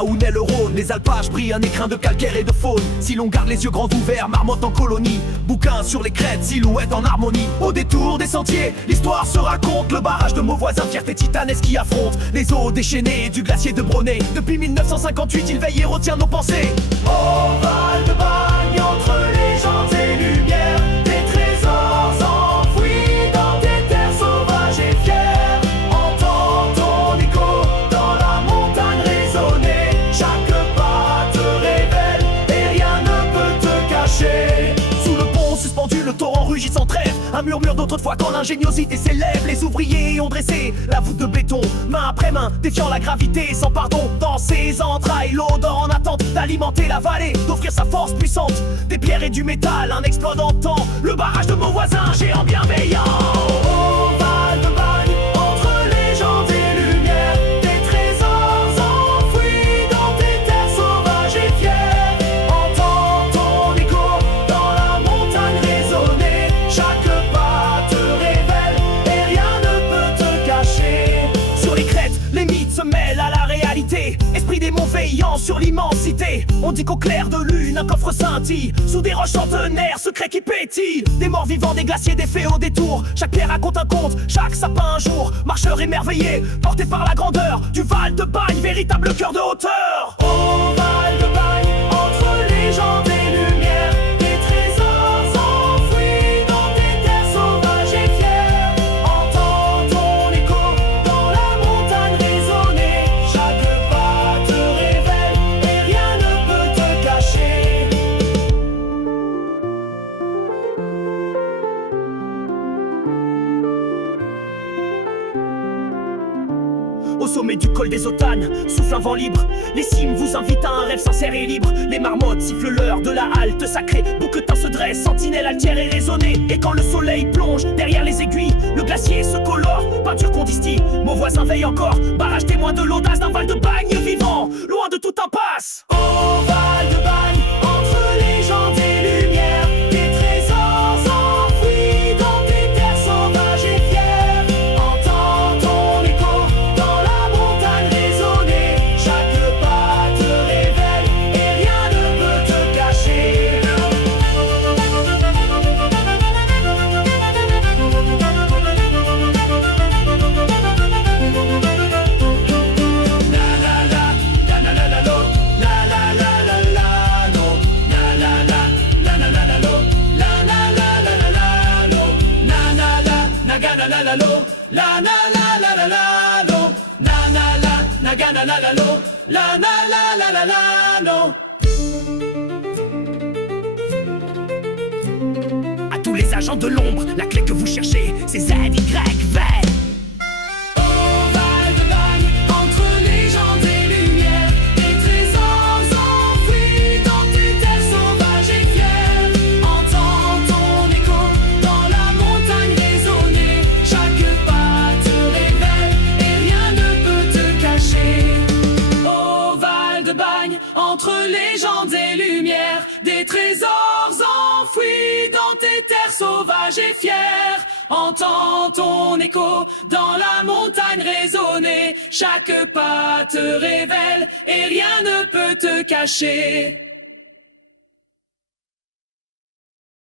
là où naît le Rhône. Les alpages brillent, un écrin de calcaire et de faune. Si l'on garde les yeux grands ouverts, marmotte en colonie. Bouquin sur les crêtes, silhouette en harmonie. Au détour des sentiers, l'histoire se raconte. Le barrage de Mauvoisin, fierté titanesque qui affronte les eaux déchaînées du glacier de Bronay. Depuis 1958, il veille et retient nos pensées. Au Val de Bagne, entre légendes et lumières, des trésors enfouis dans des terres sauvages et fières. Entends ton écho dans la montagne résonner. Chaque pas te révèle et rien ne peut te cacher. Sous le pont suspendu, le torrent rugit sans trêve. Un murmure d'autrefois quand l'ingéniosité s'élève. Les ouvriers ont dressé la voûte de béton, main après main, défiant la gravité sans pardon. Dans ses entrailles, l'eau dort en attente d'alimenter la vallée, d'offrir sa force puissante. Des pierres et du métal, un exploit d'antan. Le barrage de Mauvoisin, géant bienveillant. Au Val de Bagne, entre légendes et lumières, des trésors enfouis dans des terres sauvages et fières. Entends ton écho dans la montagne résonner. Chaque pas te révèle et rien ne peut te cacher. Sur les crêtes, les mythes se mêlent à la réalité. Esprit des monts veillant sur l'immensité. On dit qu'au clair de lune, un coffre scintille. Sous des roches centenaires, secrets qui pétillent. Des morts vivants, des glaciers, des fées au détour. Chaque pierre raconte un conte, chaque sapin un jour. Marcheur émerveillé, porté par la grandeur du Val de Bagne, véritable cœur de hauteur. Au Val de Bagne, entre légendes et lumières, des trésors enfouis dans des terres sauvages et fières. Entends ton écho dans la montagne résonner. Chaque pas te révèle et rien ne peut te cacher. Au sommet du col des Autanes, souffle un vent libre. Les cimes vous invitent à un rêve sincère et libre. Les marmottes sifflent l'heure de la halte sacrée. Bouquetin se dresse, sentinelle altière et raisonnée. Et quand le soleil plonge derrière les aiguilles, le glacier se colore, peinture qu'on distille. Mauvoisin veille encore, barrage témoin de l'audace d'un Val de Bagne vivant, loin de toute impasse. Au Val de Bagne, entre légendes et lumières, des trésors enfouis dans des terres sauvages et fières. Entends ton écho dans la montagne résonner. Chaque pas te révèle et rien ne peut te cacher. La na la la la la no, na na la nagana la la lo, la na la la la la no. À tous les agents de l'ombre, la clé que vous cherchez, c'est ZYV. Au Val de Bagne, entre légendes et lumières, des trésors enfouis dans des terres sauvages et fières. Entends ton écho dans la montagne résonner. Chaque pas te révèle et rien ne peut te cacher. Au Val de Bagne, entre légendes et lumières, des trésors enfouis dans tes terres sauvages et fières. Entends ton écho dans la montagne résonner. Chaque pas te révèle et rien ne peut te cacher.